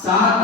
7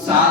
7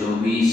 24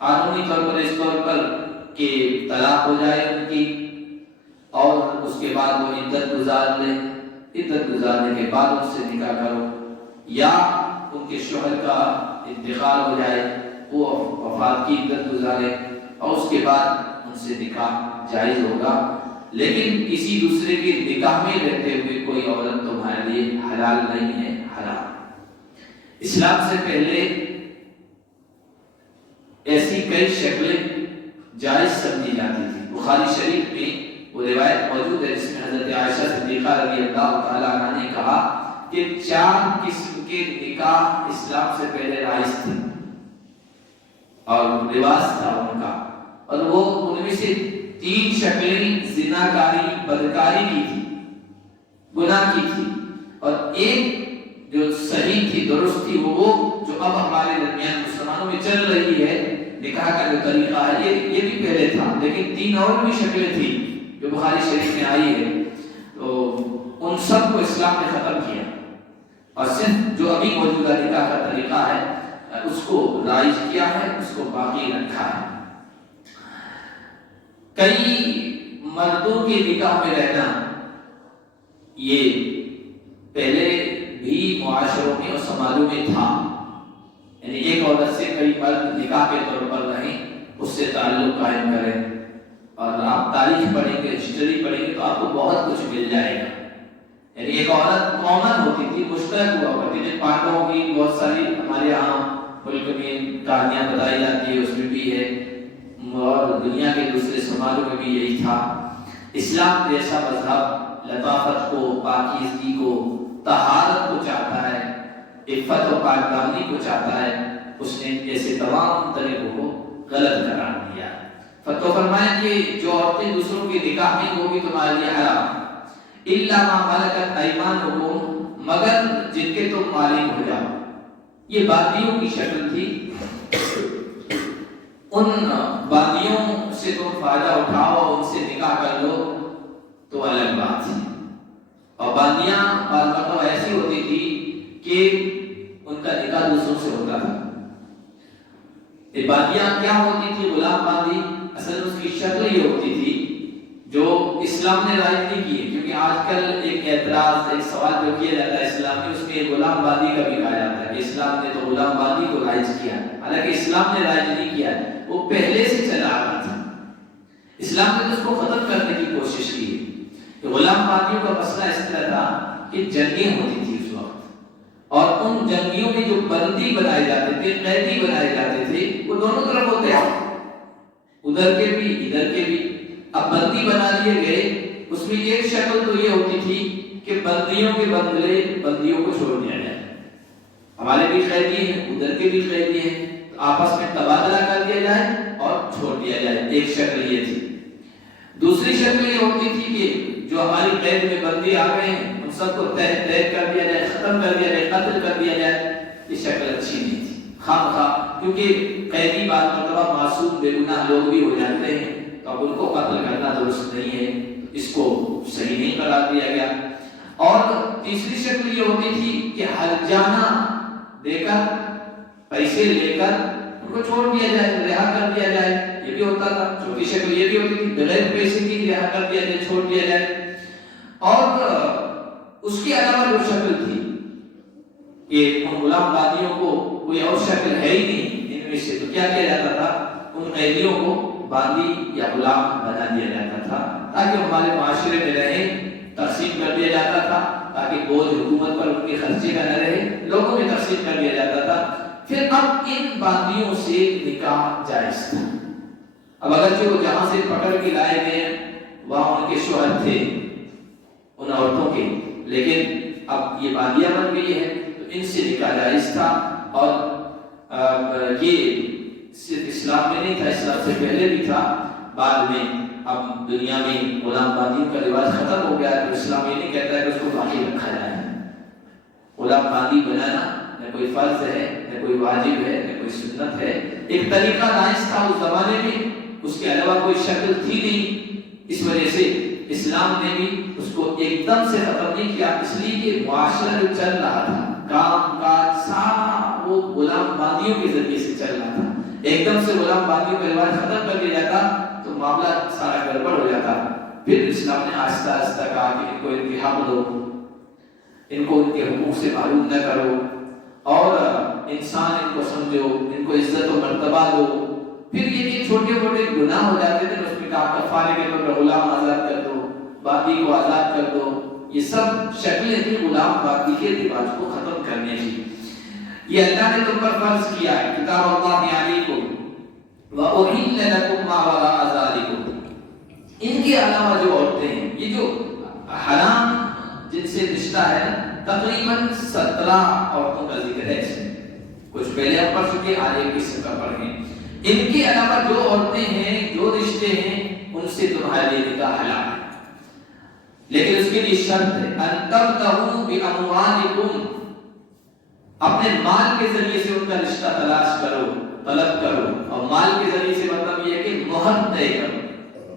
قانونی طور پر اس طور پر کہ طلاق ہو جائے ان کی، اور اس کے بعد وہ عدت گزار لیں، عدت گزارنے کے بعد ان سے نکاح کرو، یا ان کے شوہر کا انتقال ہو جائے وہ وفات کی عدت گزارے اور اس کے بعد ان سے نکاح جائز ہوگا، لیکن کسی دوسرے کے نکاح میں رہتے ہوئے کوئی عورت تمہارے لیے حلال نہیں ہے، حرام۔ اسلام سے پہلے ایسی کئی شکلیں جائز سمجھی جاتی تھی۔ بخاری شریف میں وہ روایت موجود ہے جس میں حضرت عائشہ صدیقہ رضی اللہ تعالی عنہا نے کہا کہ 4 قسم کے نکاح اسلام سے پہلے رائج تھے اور رواج تھا ان کا، اور وہ ان میں سے 3 شکلیں زناکاری، بدکاری کی تھی، گناہ کی تھی، اور ایک جو صحیح تھی، درست تھی، وہ جو اب ہمارے درمیان مسلمانوں میں چل رہی ہے، نکاح کا جو طریقہ ہے یہ بھی پہلے تھا، لیکن 3 اور بھی شکلیں تھیں جو بخاری شریف میں آئی ہے، تو ان سب کو اسلام نے ختم کیا اور صرف جو ابھی موجودہ نکاح کا طریقہ ہے اس کو رائج کیا ہے، اس کو باقی رکھا ہے۔ کئی مردوں کے نکاح میں رہنا یہ پہلے بھی معاشروں میں اور سماجوں میں تھا، یعنی ایک عورت سے کئی مرد نکاح کے طور پر رہیں، اس سے تعلق قائم کریں، اور آپ تاریخ پڑھیں گے، ہسٹری پڑھیں گے تو آپ کو بہت کچھ مل جائے گا۔ یعنی ایک عورت کامن ہوتی تھی، مشترک ہوا کرتی تھی، پانڈووں کی بہت ساری ہمارے یہاں ملک میں کہانیاں بتائی جاتی ہے، اس میں بھی ہے، اور دنیا کے دوسرے سماجوں میں بھی یہی تھا۔ اسلام جیسا مذہب لطافت کو، پاکیزگی کو، طہارت کو چاہتا ہے، عفت و پاک دامنی کو چاہتا ہے، اس نے ایسے تمام طریقوں کو غلط قرار دیا۔ فتویٰ فرمایا کہ جو عورتیں دوسروں کے نکاح میں وہ بھی تمہارے لیے حرام، الا ما ملکت ایمانکم، مگر جن کے تم مالک ہو جاؤ۔ یہ باندیوں کی شکل تھی، ان باندیوں سے تم فائدہ اٹھاؤ، ان سے نکاح کر لو تو الگ بات ہے۔ اور باندیاں بعض مرتبہ ایسی ہوتی تھی کہ ان کا نکاح دوسروں سے ہوتا تھا۔ یہ باندیاں کیا ہوتی تھی؟ غلام باندی، اصل اس کی شکل یہ ہوتی تھی جو اسلام نے رائج نہیں کی ہے، کیونکہ آج کل ایک اعتراض، ایک سوال جو کیا جاتا ہے اسلام میں، اس میں غلام باندی کا بھی کہا جاتا ہے کہ اسلام نے تو غلام باندی کو رائج کیا ہے، حالانکہ اسلام نے رائج نہیں کیا ہے، وہ پہلے سے چلا آ رہا تھا۔ اسلام نے اس کو ختم کرنے کی کوشش کی ہے۔ کہ غلام باندیوں کا مسئلہ اس طرح تھا کہ جنگیں ہوتی تھی اس وقت، اور ان جنگیوں میں جو بندی بنائے جاتے تھے، قیدی بنائے جاتے تھے، وہ دونوں طرف ہوتے ہیں، ادھر کے بھی ادھر کے بھی۔ اب بندی بنا لیے گئے، اس میں ایک شکل تو یہ ہوتی تھی کہ بندیوں کے بدلے بندیوں کو چھوڑ دیا جائے، ہمارے بھی قیدی ہیں، ادھر کے بھی قیدی ہیں، تو آپس میں تبادلہ کر دیا جائے اور چھوڑ دیا جائے، ایک شکل یہ تھی۔ دوسری شکل یہ ہوتی تھی کہ جو ہماری قید میں بندی آ گئے ہیں ان سب کو تہہ کر دیا جائے، ختم کر دیا جائے، قتل کر دیا جائے۔ یہ شکل اچھی نہیں تھی، خام خواہ، کیونکہ قیدی بعض مرتبہ معصوم بے گناہ لوگ بھی ہو جاتے ہیں، تو اب ان کو قتل کرنا درست نہیں ہے، اس کو صحیح نہیں قرار دیا گیا۔ اور تیسری شکل یہ ہوتی تھی کہ ہرجانہ دے کر، پیسے لے کر ان کو چھوڑ دیا جائے، رہا کر دیا جائے، یہ بھی ہوتا تھا۔ چھوٹی شکل یہ بھی ہوتی تھی، بغیر پیسے کی رہا کر دیا جائے، چھوڑ دیا جائے۔ اور اس کے علاوہ جو شکل تھی کہ ان غلام باندیوں کو کوئی اور شکل ہے ہی نہیں ان میں سے، تو کیا کیا جاتا تھا؟ ان قیدیوں کو باندی یا غلام بنا دیا جاتا تھا تاکہ ہمارے معاشرے میں رہیں، تقسیم کر دیا جاتا تھا تاکہ بوجھ حکومت پر ان کے خرچے کا نہ رہے، لوگوں میں تقسیم کر دیا جاتا تھا۔ پھر اب ان باندیوں سے نکاح جائز تھا۔ اب اگرچہ وہ جہاں سے پکڑ کے لائے گئے وہاں ان کے شوہر تھے ان عورتوں کے، لیکن اب یہ باندیاں بن گئی ہے تو ان سے نکاح جائز تھا۔ اور یہ صرف اسلام میں نہیں تھا، اسلام سے پہلے بھی تھا، بعد میں اب دنیا میں غلام باندیوں کا رواج ختم ہو گیا تو اسلام یہ نہیں کہتا ہے کہ اس کو باقی رکھا جائے۔ غلام باندی بنانا نہ کوئی فرض ہے، نہ کوئی واجب ہے، نہ کوئی سنت ہے، ایک طریقہ رائج تھا اس زمانے میں، اس کے علاوہ کوئی شکل تھی نہیں۔ اس وجہ سے اسلام نے بھی اس کو ایک دم سے ختم نہیں کیا، اس لیے کہ معاشرہ جو چل رہا تھا، کام کاج سارا وہ غلام باندیوں کے ذریعے سے چل رہا تھا۔ ایک دم سے غلام باندیوں کا رواج ختم کر دیا جاتا تو معاملہ سارا گڑبڑ ہو جاتا. پھر اسلام نے آہستہ آہستہ کہا کہ ان کو ان کے حق دو، ان کو ان کے حقوق سے معلوم نہ کرو، اور انسان ان کو سمجھو، ان کو عزت و مرتبہ دو. پھر یہ چھوٹے موٹے گناہ ہو جاتے تھے، اس میں کہا کفارے کے طور پر غلام آزاد کر دو، باندی کو آزاد کر دو. یہ سب شکلیں تھیں غلام باندی کے رواج کو ختم کرنے کی. یہ اللہ نے تم پر فرض کیا ہے، کتاب اللہ علیکم وَأُحِلَّ لَكُم مَّا وَرَاءَ ذَلِكُم. ان کے علاوہ جو عورتیں ہیں، یہ جو حرام جن سے رشتہ ہے تقریباً 17 عورتوں کا ذکر ہے اس میں. کچھ پہلے ہم پڑھ چکے، آگے کس کا پڑھیں. ان کے علاوہ جو عورتیں ہیں، جو رشتے ہیں، ان سے تمہارے لیے نکاح حلال ہے، لیکن اس کے لیے شرط ہے ان تبتغوا باموالکم، اپنے مال کے ذریعے سے ان کا رشتہ تلاش کرو، طلب کرو. اور مال کے ذریعے سے مطلب یہ ہے کہ مہر طے کرو.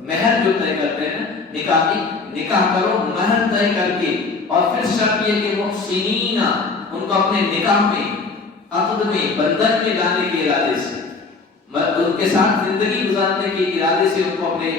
مہر جو طے کرتے ہیں نکاح کی، نکاح کرو مہر طے کر کے. اور پھر شرط یہ کہ محسنین، ان کو اپنے نکاح میں، عقد میں، بندھن میں لانے کے ارادے سے، ان کے ساتھ زندگی گزارنے کے ارادے سے ان کو اپنے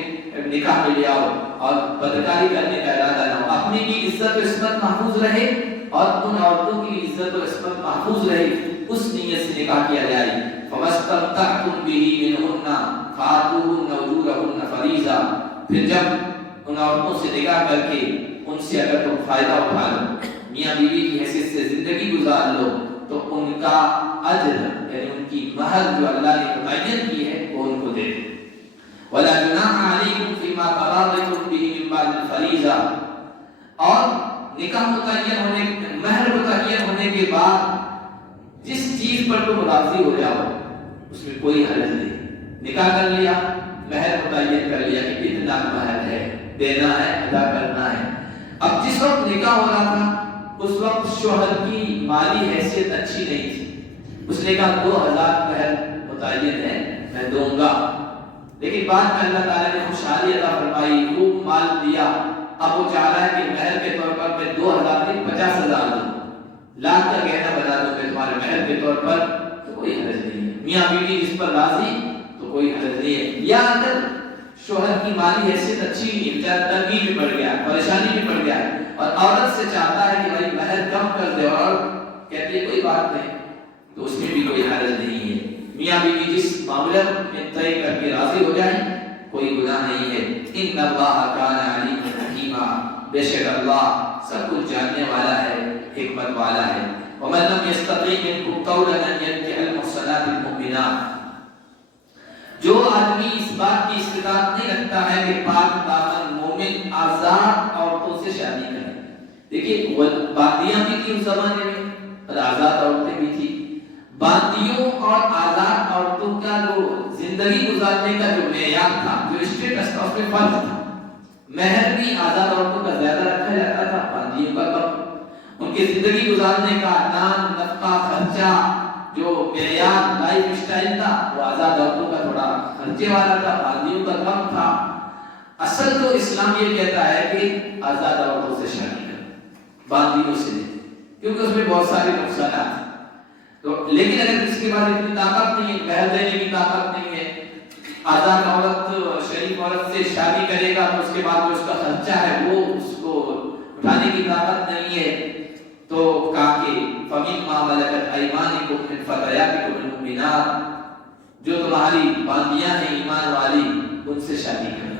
نکاح میں لے آؤ، اور بدکاری کرنے کا ارادہ نہ ہو. اپنی بھی عزت و عصمت محفوظ رہے اور ان عورتوں کی عزت و عصمت محفوظ رہے، اس نیت سے نکاح کیا جائے. فَمَسْتَمْتَعْتُمْ بِهِ مِنْهُنَّ فَآتُوهُنَّ أُجُورَهُنَّ فَرِيضَةً. پھر جب ان عورتوں سے نکاح کر کے ان سے اگر تم فائدہ اٹھا لو، میاں بیوی کی حیثیت سے زندگی گزار لو، تو ان کا اجر یعنی ان کی مہر جو اللہ نے متعین کی ہے وہ ان کو دے دو. وَلَا جُنَاحَ عَلَيْكُمْ فِي مَا تَرَاضَيْتُمْ بِهِ مِن بَعْدِ الْفَرِيضَةِ. اور نکاح متعین ہونے، مہر متعین ہونے کے بعد جس چیز پر تم راضی ہو جاؤ اس میں کوئی حرج نہیں. نکاح کر لیا، مہر متعین کر لیا کہ اتنا مہر ہے، دینا ہے، ادا کرنا ہے. اب جس وقت نکاح ہو رہا تھا اس وقت شوہر کی مالی حیثیت اچھی نہیں تھی. اس نے کہا 2000 مہر متعین ہے، میں دوں گا. لیکن بعد میں اللہ تعالیٰ نے خوشحالی عطا فرمائی، خوب مال دیا. اب وہ چاہ رہا ہے کہ مہر کے طور پر میں 2000 نہیں 50,000 دوں، لاکھ کا گہنا بنا دوں میں تمہارے مہر کے طور پر، تو کوئی حرج نہیں ہے. میاں بیوی اس پر راضی تو کوئی حرج نہیں ہے. یا اگر شوہر کی مالی حیثیت اچھی نہیں ہے، بیچارہ تنگی بھی پڑ گیا، پریشانی بھی پڑ گیا ہے، اور عورت سے چاہتا ہے کہ بھائی مہر کم کر دے، اور کہتی ہے کوئی بات نہیں، تو اس میں بھی کوئی حرج نہیں ہے. میاں بیوی جس معاملے میں طے کر کے راضی ہو جائیں کوئی گناہ نہیں ہے. ان اللہ کان علیم حکیما، بے شک اللہ سب کچھ جاننے والا ہے، حکمت والا ہے. ومن لم يستطع منكم طولا ان ينكح المحصنات المؤمنات، جو آدمی اس بات کی استطاعت نہیں رکھتا ہے کہ پاک دامن مومن آزاد عورتوں سے شادی کرے. دیکھیے باندیاں بھی تھی اس زمانے میں اور آزاد عورتیں بھی تھی. باندیوں اور آزاد عورتوں کا جو زندگی گزارنے کا جو معیار تھا، جو اسٹیٹس تھا، اس میں فرق تھا. مہر بھی آزاد عورتوں کا زیادہ رکھا جاتا تھا، باندیوں کا کم. ان کی زندگی گزارنے کا نان نفقہ خرچہ جو معیار لائف اسٹائل تھا وہ آزاد عورتوں کا تھوڑا خرچے والا تھا، باندیوں کا کم تھا. اصل تو اسلام یہ کہتا ہے کہ آزاد عورتوں سے شادی کرو، باندیوں سے نہیں، کیونکہ اس میں بہت سارے نقصانات ہیں. تو لیکن اگر اس کے بعد اتنی طاقت نہیں ہے، مہر دینے کی طاقت نہیں ہے، آزاد عورت شریف عورت سے شادی کرے گا تو اس کے بعد جو اس کا خرچہ ہے وہ اس کو اٹھانے کی طاقت نہیں ہے، تو کہا کہ فَمِمَّا مَلَكَتْ أَيْمَانُكُم مِّن فَتَيَاتِكُمُ الْمُؤْمِنَاتِ، جو تمہاری باندیاں ہیں ایمان والی ان سے شادی کرنا.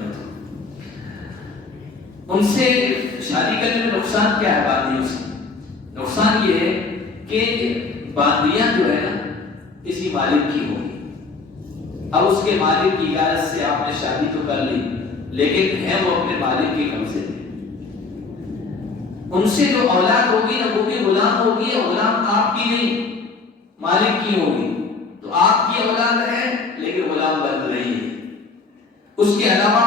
ان سے شادی کرنے میں نقصان کیا ہے باندیوں سے؟ نقصان یہ ہے کہ باندیاں جو ہے نا کسی مالک کی ہوگی. اب اس کے مالک کی اجازت سے آپ نے شادی تو کر لی، لیکن ہے وہ اپنے مالک کے قبضے میں. ان سے جو اولاد ہوگی نا وہ بھی غلام ہوگی، غلام آپ کی نہیں مالک کی ہوگی. تو آپ کی اولاد ہے لیکن غلام بن رہی ہے. اس کے علاوہ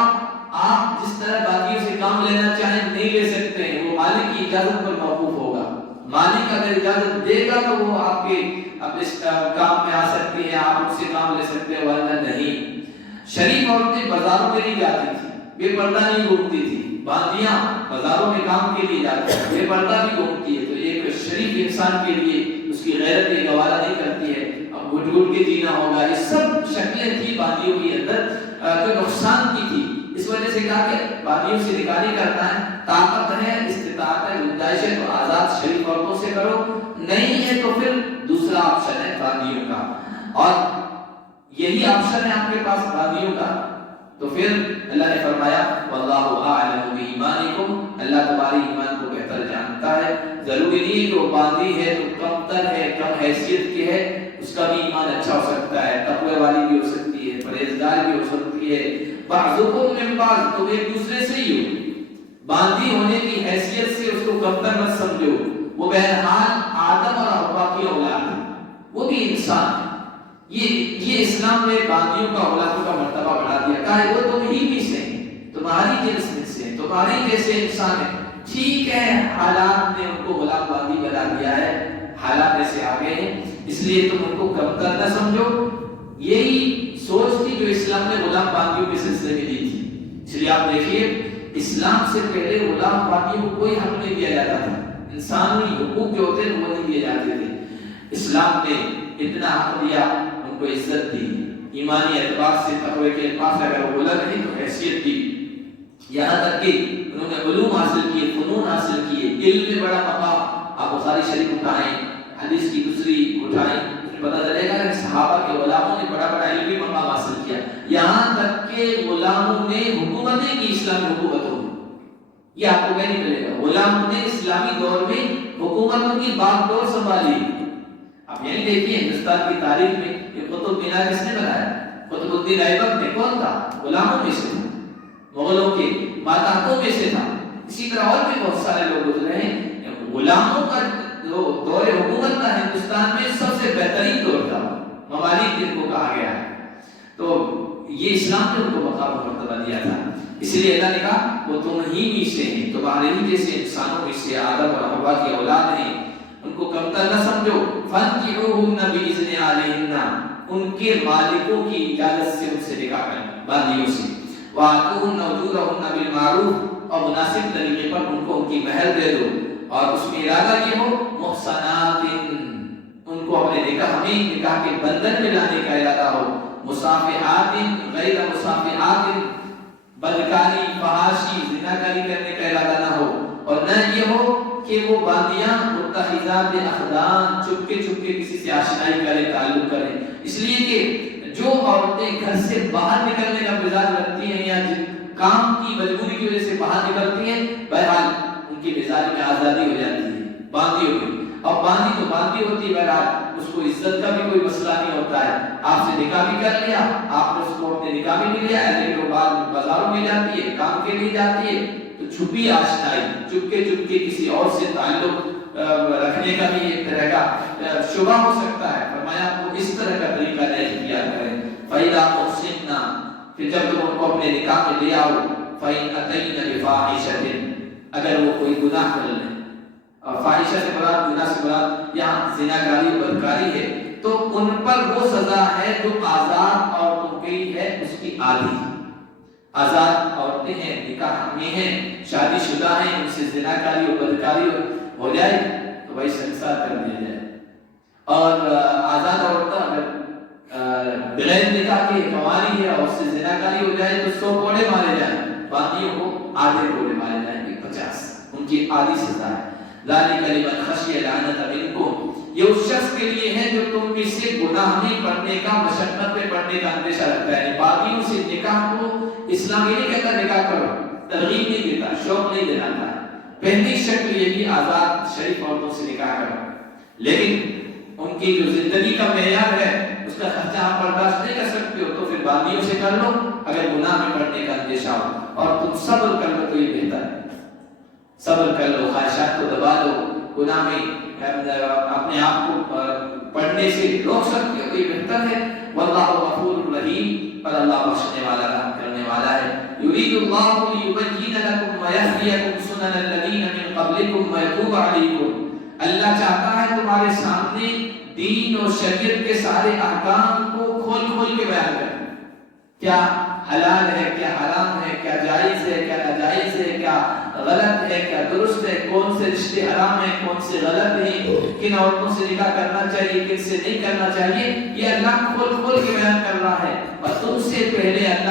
آپ جس طرح باقیوں سے کام لینا چاہیں نہیں لے سکتے ہیں، وہ مالک کی اجازت پر موقوف ہوگا. مالک اگر اجازت دے گا تو وہ آپ کے اب اس کام میں آ سکتی ہیں، آپ ان سے کام لے سکتے ہیں، ورنہ نہیں. شریف عورتیں بازاروں میں نہیں جاتی تھی، بے پردہ نہیں گھومتی تھی. باندیاں بازاروں میں کام کے لیے جاتی ہیں، بے پردہ بھی گھومتی ہے. تو ایک شریف انسان کے لیے اس کی غیرت گوارا نہیں کرتی ہے. اب گھٹ گھٹ کے جینا ہوگا، یہ سب باندیوں کے اندر کوئی نقصان کی تھی، اس وجہ سے کہا کہ باندیوں سے نکاح کرنا ہے، طاقت ہے، استطاعت ہے، گنجائش ہے تو آزاد شریف عورتوں سے کرو، نہیں ہے تو پھر دوسرا آپشن ہے باندیوں کا، اور یہی آپشن ہے آپ کے پاس باندیوں کا، تو پھر اللہ نے فرمایا واللہ اعلم بایمانکم، اللہ تمہاری ایمان کو بہتر جانتا ہے، ضروری نہیں کہ وہ باندی ہے تو کم تر ہے، کم حیثیت کی ہے، اس کا بھی ایمان اچھا ہو سکتا ہے، تقوی والی بھی ہو سکتی ہے، پرہیزگار بھی ہو سکتی ہے، بعضکم من بعض، تم ایک دوسرے سے ہی ہو، باندی ہونے کی حیثیت سے اس کو کم تر مت سمجھو، وہ بہرحال آدم اور حوا کی اولاد ہے، وہ بھی انسان ہے، یہ اسلام نے باندیوں کا اولادوں کا مرتبہ بڑھا دیا، کہا وہ تم ہی میں سے ہیں، تمہاری جنس میں سے ہیں، تمہاری جیسے انسان ہیں، ٹھیک ہے حالات نے ان کو غلام باندی بنا دیا ہے، حالات ایسے آگے ہیں، اس لیے تم ان کو کمتر نہ سمجھو، یہی سوچ تھی جو اسلام نے غلام باندیوں کے سلسلے میں دی تھی، اس لیے آپ دیکھیے اسلام سے پہلے غلام باندیوں کو کوئی حق نہیں دیا جاتا تھا، انسانی حقوق جو ہوتے ہیں وہ نہیں دیے جاتے تھے، اسلام نے اتنا حق دیا، ان کو عزت دی، ایمانی اعتبار سے تقوی کے اعتبار سے اگر وہ بلند نہیں تو حیثیت دی، یہاں تک کہ انہوں نے علوم حاصل کیے، فنون حاصل کیے، علم میں بڑا مقام، آپ بخاری شریف اٹھائیں، حدیث کی دوسری اٹھائیں، پتہ چلے گا کہ صحابہ کے غلاموں نے بڑا بڑا علمی مقام حاصل کیا، یہاں تک کہ غلاموں نے حکومتیں کی، اسلامی حکومتوں میں، یہ آپ کو نہیں ملے گا، غلاموں نے اسلامی دور میں حکومتوں کی باغ ڈور سنبھالی، آپ یہی دیکھیے ہندوستان کی تاریخ میں یہ قطب مینار کس نے بنایا؟ قطب الدین ایبک نے، کون تھا؟ غلاموں میں سے تھا، مغلوں کے ماتحتوں میں سے تھا، اسی طرح اور بھی بہت سارے لوگ گزرے ہیں، غلاموں کا جو دور حکومت تھا ہندوستان میں سب سے بہترین دور تھا، ممالک جن کو کہا گیا ہے، تو یہ اسلام نے ان کو مقام و مرتبہ دیا تھا، اس لیے اللہ نے کہا وہ تم ہی میں سے ہیں، تمہارے ہی جیسے انسانوں میں سے آدم اور حوا کی اولاد ہیں، ان کو کمتر نہ سمجھو، فَانْكِحُوهُنَّ بِإِذْنِ أَهْلِهِنَّ، ان کے مالکوں کی اجازت سے ان سے نکاح کرنا، باندیوں سے، وَآتُوهُنَّ أُجُورَهُنَّ بِالْمَعْرُوفِ، اور مناسب طریقے پر ان کو ان کی مہر دے دو، اور اس میں ارادہ یہ ہو محصنات، ان کو اپنے نکاح کے بندھن میں لانے کا ارادہ ہو، مصافحات غیر مصافحات، بدکاری، فحاشی، زناکاری کرنے کا ارادہ نہ ہو، اور نہ یہ ہو کہ وہ باندیاں متخذات اخدان، چپکے چپکے کسی سے آشنائی کرے، تعلق کرے، اس لیے کہ جو عورتیں گھر سے باہر نکلنے کا مزاج رکھتی ہیں یا جن کام کی مجبوری کی وجہ سے باہر نکلتی ہیں، بہرحال ان کے مزاج میں آزادی ہو جاتی ہے، باندی ہوتی ہے، اور باندی تو باندی ہوتی ہے، بہرحال اس کو عزت کا بھی کوئی مسئلہ نہیں ہوتا ہے، آپ سے نکاح بھی کر لیا، آپ نے اس کو اپنے نکاح بھی مل لیا ہے، لیکن وہ بعد میں بازاروں میں جاتی ہے، کام کے لیے جاتی ہے، تو چھپی آشنائی، چپکے چپکے کسی اور سے تعلق رکھنے کا بھی ایک طرح کا شبہ ہو سکتا ہے، فرمایا وہ اس طرح کا طریقہ نہ اختیار کریں، فَإِذَا أُحْصِنَّ، پھر جب تم ان کو اپنے نکاح میں لے آؤ، فَإِنْ أَتَيْنَ بِفَاحِشَةٍ، اگر وہ کوئی گناہ کر لیں، فاحشہ سے مراد، گناہ سے مراد یہاں زناکاری و بدکاری ہے، تو ان پر وہ سزا ہے جو آزاد عورتوں کی ہے اس کی آدھی، آزاد عورتیں ہیں، نکاح میں ہیں، شادی شدہ ہیں، ان سے زناکاری و بدکاری ہو جائے تو وہی سنسار کر دیا جائے، اور آزاد عورت اگر بغیر نکاح کے کنواری ہے اور اس سے زناکاری ہو جائے تو 100 کوڑے مارے جائیں، باقیوں کو آدھے کوڑے مارے جائیں گے، 50، ان کی آدھی سزا ہے، ذَلِكَ لِمَنْ خَشِيَ الْعَنَتَ مِنْكُمْ، یہ اس شخص کے لیے ہے جو تم میں سے گناہ میں پڑنے کا، مشقت میں پڑنے کا اندیشہ رکھتا ہے، باقیوں سے نکاح کو اسلام یہ نہیں کہتا نکاح کرو، ترغیب نہیں دیتا، شوق نہیں دلاتا ہے، پہلی شکل یہ بھی آزاد شریف عورتوں سے نکاح کرو، لیکن ان کی جو زندگی کا معیار ہے اس کا خرچہ آپ برداشت نہیں کر سکتے ہو تو پھر باندیوں سے کر لو، اگر گناہ میں پڑنے کا اندیشہ ہو، اور تم صبر کر لو تو یہ بہتر ہے، صبر کر لو، خواہشات کو دبا لو، گناہ میں اپنے آپ کو پڑھنے سے روک سکتے ہو تو یہ بہتر ہے، واللہ غفور رحیم، اور اللہ بخشنے والا رحم کرنے والا ہے، یرید اللہ لیبین لکم ویہدیکم سنن الذین من قبلکم ویتوب علیکم، اللہ چاہتا ہے تمہارے سامنے دین اور شریعت کے سارے احکام کو کھول کھول کے بیان کریں، کیا حلال ہے، کیا حرام ہے، کیا جائز ہے، کیا ناجائز ہے، کیا غلط ہے، کیا درست ہے، کون سے رشتے حرام ہیں، کون سے غلط ہیں، کن عورتوں سے نکاح کرنا چاہیے، کن سے نہیں کرنا چاہیے، یہ اللہ کھول کھول کے بیان کر رہا ہے، اور تم سے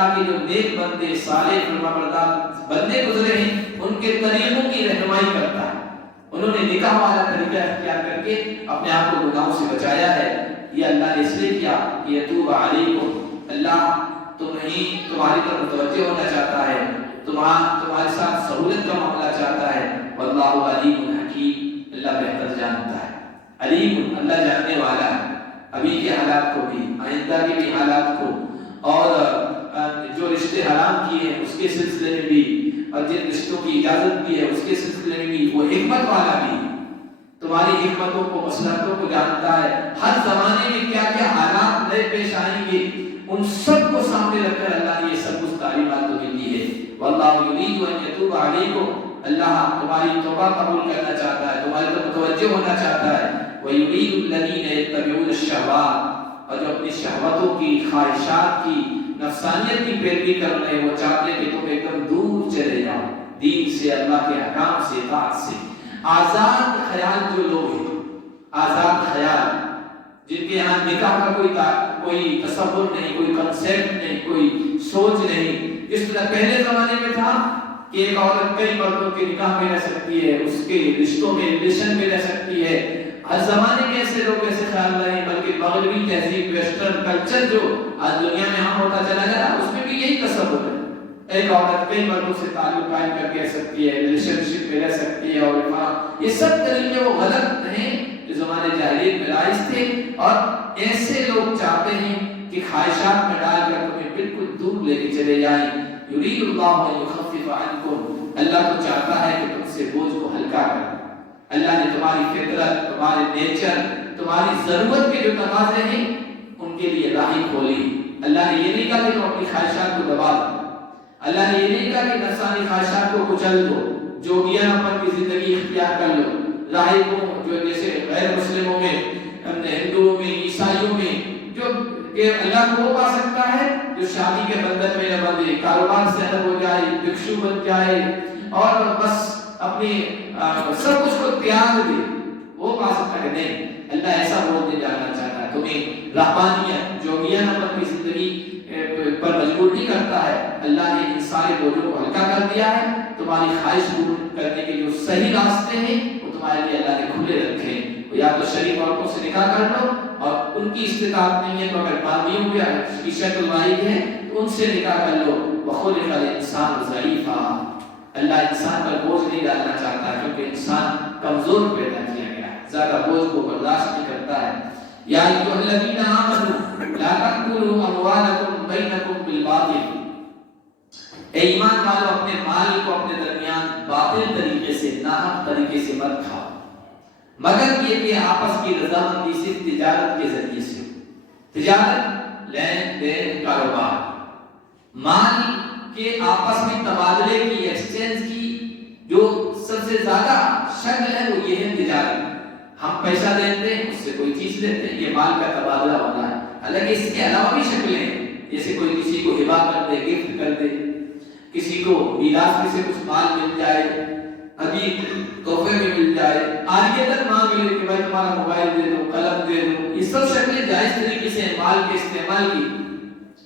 اللہ کے جو نیک بندے صالح فرمانبردار بندے گزرے ہیں ان کے طریقوں کی رہنمائی کرتا ہے. انہوں نے نکاح والا طریقہ اختیار کر کے اپنے آپ کو گناہوں سے بچایا ہے. یہ اللہ نے اس لیے کیا کہ یتوب علیکم، اللہ تمہاری طرف متوجہ ہونا چاہتا ہے، تمہارے ساتھ سہولت کا معاملہ چاہتا ہے. واللہ علیم حکیم، اللہ بہتر جانتا ہے. علیم، اللہ جاننے والا ہے ابھی کے حالات کو بھی، آئندہ کے بھی حالات کو، اور جو رشتے حرام کیے ہیں اس کے سلسلے میں بھی، اور جن رشتوں کی اجازت دی ہے اس کے سلسلے میں بھی. وہ حکمت والا بھی، تمہاری حکمتوں کو، مصلحتوں کو جانتا ہے. ہر زمانے میں کیا کیا حالات نئے پیش آئیں گے ان سب کو سامنے رکھ کر اللہ نے یہ سب کچھ تعلیمات کو دی ہے. واللہ یرید ان یتوب علیکم، اللہ تمہاری توبہ قبول کرنا چاہتا ہے، تمہاری طرف متوجہ ہونا چاہتا ہے. وَيُرِيدُ الَّذِينَ يَتَّبِعُونَ الشَّهَوَاتِ، اور جو اپنی شہوتوں کی، خواہشات کی، نفسانیت کی پیروی کر رہے ہیں، وہ چاہتے ہیں کہ تم ایک دم دور چلے جاؤ دین سے، اللہ کے احکام سے، اطاعت سے. آزاد خیال جو لوگ ہیں، آزاد خیال جن کے یہاں نکاح کا کوئی تصور نہیں، کوئی کنسیپٹ نہیں، کوئی سوچ نہیں. اس طرح پہلے زمانے میں تھا کہ ایک عورت کئی مردوں کے نکاح میں رہ سکتی ہے، اس کے رشتوں میں، ریلیشن میں رہ سکتی ہے. ہر زمانے میں ایسے لوگ ایسے خیال رہے، بلکہ مغربی تہذیب، ویسٹرن کلچر جو آج دنیا میں عام ہوتا چلا گیا اس میں بھی یہی تصور ہے. ایک عورت کئی مردوں سے تعلق قائم کر کے رہ سکتی ہے، ریلیشن شپ میں رہ سکتی ہے، اور یہ سب طریقے وہ غلط ہیں جو زمانے جاہلیت میں رائج تھے. اور ایسے لوگ چاہتے ہیں کہ خواہشات میں ڈال کر تمہیں بالکل دور لے کے چلے جائیں. یرید اللہ ان یخفف عنکم، اللہ تو چاہتا ہے کہ تم سے بوجھ کو ہلکا کرے. اللہ نے تمہاری فطرت، تمہارے نیچر، تمہاری ضرورت کے جو تقاضے ہیں ان کے لیے راہیں کھولی. اللہ نے یہ نہیں کہا کہ تم اپنی خواہشات کو دبا دو، اللہ نے یہ نہیں کہا کہ نفسانی خواہشات کو کچل دو، جوگیاں پن کی زندگی اختیار کر لو. راہبوں جو جیسے غیر مسلموں میں، ہندوؤں میں، عیسائیوں میں، جو کہ اللہ کو وہ پا سکتا ہے جو شادی کے بندھن میں نہ بندھے، کاروبار سے الگ ہو جائے، بھکشو بن جائے اور بس اپنی سب کچھ کو تیاگ دے، وہ پا سکتا ہے. نہیں، اللہ ایسا بول دے جانا چاہتا ہے. تمہیں رہبانیت، جوگیانہ پن کی زندگی پر مجبور نہیں کرتا ہے. اللہ نے ان سارے بوجھوں کو ہلکا کر دیا ہے. تمہاری خواہش پوری کرنے کے جو صحیح راستے ہیں وہ تمہارے لیے اللہ نے کھلے رکھے ہیں. یا تو شریف عورتوں سے نکاح کر لو، اور ان کی استطاعت نہیں ہے تو اگر باندیوں کی شکل واحد ہے تو ان سے نکاح کر لو. وَخُلِقَ الْإِنسَانُ ضَعِيفًا، اللہ انسان پر بوجھ نہیں ڈالنا چاہتا کیونکہ انسان کمزور پیدا کیا گیا ہے، زیادہ بوجھ کو برداشت نہیں کرتا ہے. یا ایھا الذین آمنوا لا تأکلوا اموالکم بینکم بالباطل، اے ایمان والو اپنے مال کو اپنے درمیان باطل طریقے سے، ناحق طریقے سے مت کھاؤ، مگر یہ کہ آپس کی رضامندی سے تجارت کے ذریعے سے. تجارت، لین دین، کاروبار، مال کے آپس میں تبادلے کی، ایکسچینج کی جو سب سے زیادہ شکل ہے وہ یہ ہے تجارت. ہم پیسہ دیتے ہیں، اس سے کوئی چیز لیتے ہیں، یہ مال کا تبادلہ ہونا ہے. حالانکہ اس کے علاوہ بھی شکلیں ہیں، جیسے کوئی کسی کو ہبہ کر دے، گفٹ کر دے، کسی کو میراث میں سے کچھ مال مل جائے، ابھی تحفے میں مل جائے، عاریتاً مانگ لے کہ بھائی تمہارا موبائل دے دو، قلم دے دو. یہ سب شکلیں جائز طریقے سے مال کے استعمال کی.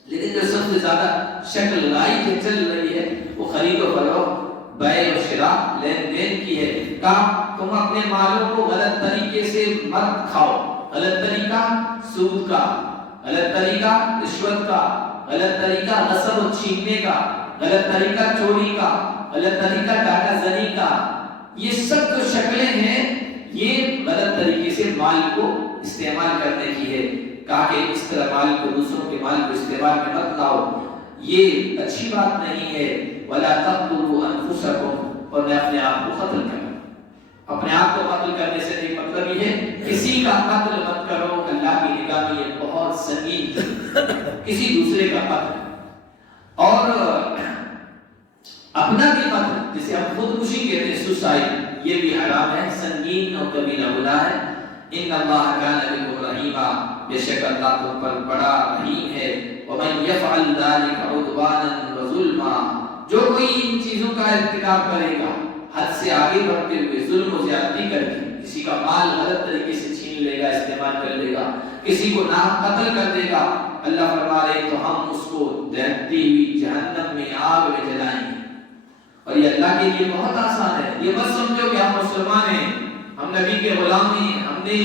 لیکن جو سب سے زیادہ شکل رائج ہے، چل رہی ہے، وہ خرید و فروخت، بیع و شراء، لین دین کی ہے. تم اپنے مالوں کو غلط طریقے سے مت کھاؤ. غلط طریقہ سود کا، غلط طریقہ رشوت کا، غلط طریقہ غصب و چھیننے کا، غلط طریقہ چوری کا، غلط طریقہ ڈاکہ زنی کا. یہ سب جو شکلیں ہیں یہ غلط طریقے سے مال کو استعمال کرنے کی ہے. کہا کہ اس طرح مال کو، دوسروں کے مال کو استعمال میں مت لاؤ، یہ اچھی بات نہیں ہے. وَلَا تَقْتُلُوا أَنفُسَكُمْ، اور نہ اپنے آپ کو قتل کرو. اپنے آپ کو قتل کرنے سے نہیں مطلب یہ ہے کسی کا قتل مت کرو. اللہ کی نگاہ میں یہ بہت سنگین ہے، کسی دوسرے کا قتل. اور اپنا بھی قتل، جسے ہم خودکشی کہتے ہیں، سوسائڈ، یہ بھی حرام ہے، سنگین اور کبیرہ گناہ ہے. ان اللہ کان بکم رحیما، بے شک اللہ تم پر بڑا رحیم ہے. ومن یفعل ذلک عدوانا وظلما، جو کوئی ان چیزوں کا ارتکاب کرے گا، حد سے آگے بڑھتے ہوئے ظلم و زیادتی کر کے، کسی کا مال غلط طریقے سے چھین لے گا، استعمال کر لے گا، کسی کو ناحق قتل کر دے گا، اللہ فرما رہے تو ہم اس کو دہتی ہوئی جہنم میں آگ میں جلائیں گے. اور یہ اللہ کے لیے بہت آسان ہے. یہ مت سمجھو کہ ہم مسلمان ہیں, ہم نبی کے غلام ہیں, ہم نے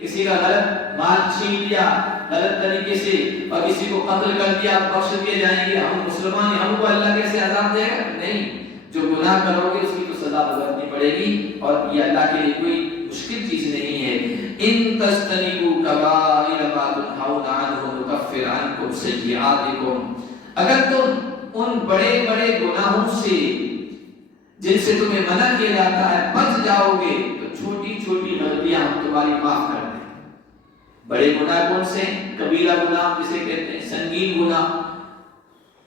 کسی کا غلط مال چھین لیا غلط طریقے سے اور کسی کو قتل کر دیا بخش دیے جائیں گے, ہم مسلمان ہیں, ہم کو اللہ کیسے عذاب دے گا؟ نہیں. جو گناہ کرو گے اس کی تو سزا بھگتنی پڑے گی, اور یہ اللہ کے لیے کوئی مشکل چیز نہیں ہے. ان تجتنبوا کبائر ما تنہون عنہ نکفر عنکم سیئاتکم, اگر تم ان بڑے بڑے گناہوں سے جن سے تمہیں منع کیا جاتا ہے بچ جاؤ گے تو چھوٹی چھوٹی غلطیاں ہم تمہاری معاف کر دیں. بڑے گناہ کون سے؟ کبیرہ گناہ جسے کہتے ہیں, سنگین گناہ.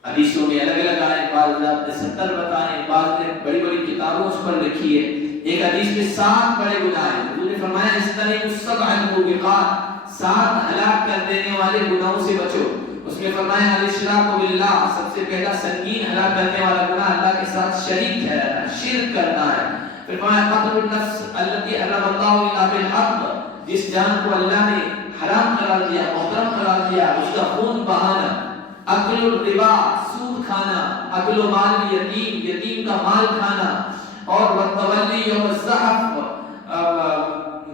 حدیثوں میں الگ الگ آئے, بعض حضرات نے 70 بتائے, بعض نے بڑی بڑی کتابوں اس پر لکھی ہے. ایک حدیث میں 7 بڑے گناہ ہیں. حضور نے فرمایا استنبوا السبع الموبقات, 7 ہلاک کر دینے والے گناہوں سے بچو. اس میں فرمایا الاشراک باللہ, سب سے پہلا سنگین ہلاک کرنے والا گناہ اللہ کے ساتھ شریک ٹھہرانا, شرک کرنا ہے. پھر فرمایا قتل النفس التي حرم اللہ الا بالحق, جس جان کو اللہ نے حرام قرار دیا, محرم قرار دیا, اس کا خون بہانا. اکل الربا, سود کھانا, اکل مال یتیم, یتیم کا مال کھانا, اور والتولی یوم الزحف,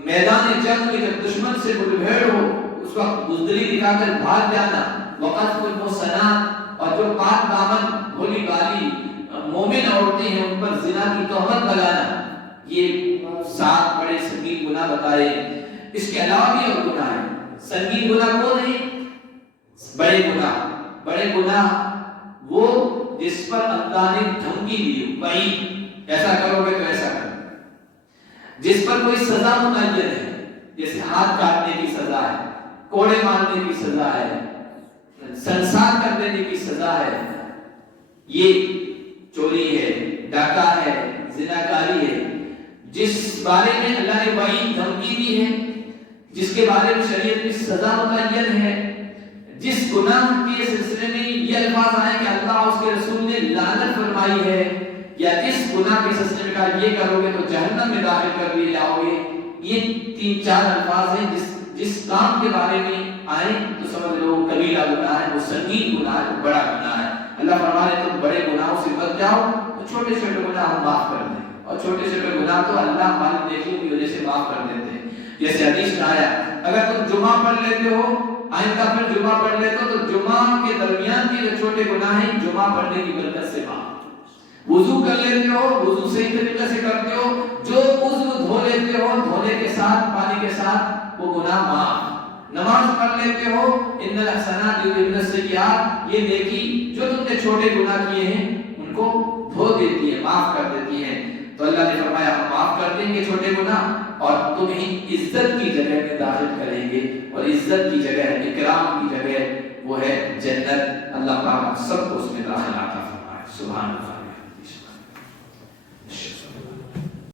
میدان جنگ میں جب دشمن سے مٹبھیڑ ہو اس وقت بزدلی دکھا کر بھاگ جانا. وقذف المحصنات, اور جو پاک دامن بھولی بالی مومن عورتیں ہیں ان پر زنا کی تہمت لگانا. یہ 7 بڑے سنگین گناہ بتائے. اس کے علاوہ بھی اور گناہ ہیں. سنگین گناہ کون ہیں؟ بڑے گناہ. بڑے گناہ وہ جس پر اللہ نے دھمکی دی, وعید, ایسا کرو گے تو ایسا کرو, جس پر کوئی سزا متعین ہے, جیسے ہاتھ کاٹنے کی سزا ہے, کوڑے مارنے کی سزا ہے, سنسار کر دینے کی سزا ہے, یہ چوری ہے, ڈاکہ ہے, زناکاری ہے, جس بارے میں اللہ نے وعید دھمکی دی ہے, جس کے بارے میں شریعت میں سزا متعین ہے, جس گناہ کے سلسلے میں یہ الفاظ آئے کہ اللہ اس کے رسول نے لعنت فرمائی ہے, یا جس گناہ کے سلسلے میں کہا یہ کرو گے تو جہنم میں داخل کر دیے جاؤ گے, یہ 3-4 الفاظ ہیں جس کام کے بارے میں آئے تو سمجھ لو کبیرہ گناہ ہے, وہ سنگین گناہ ہے, وہ بڑا گناہ ہے. اللہ فرما رہے تم بڑے گناہوں سے بچ جاؤ تو چھوٹے چھوٹے گناہ ہم معاف کر دیں, اور چھوٹے چھوٹے گناہ تو اللہ ہماری نیکیوں کی وجہ سے معاف کر دیتے ہیں. جیسے حدیث میں آیا اگر تم جمعہ پڑھ لیتے ہو, آئندہ پھر جمعہ پڑھ لیتے ہو تو جمعہ کے درمیان کے جو چھوٹے گناہ ہیں جمعہ پڑھنے کی برکت سے معاف. وضو کر لیتے ہو, وضو صحیح طریقے سے کرتے ہو, جو وضو دھو لیتے ہو دھونے کے ساتھ پانی کے ساتھ وہ گناہ معاف. نماز پڑھ لیتے ہو, ان الحسنات یذهبن السیئات, یہ نیکی جو تم نے چھوٹے گناہ کیے ہیں ان کو دھو دیتی ہے, معاف کر دیتی ہے. تو اللہ نے فرمایا ہم معاف کر دیں گے چھوٹے گناہ, اور تمہیں عزت کی جگہ میں داخل کریں گے, اور عزت کی جگہ, اکرام کی جگہ وہ ہے جنت. اللہ پاک سب کو اس میں داخل عطا فرمائے. سبحان اللہ.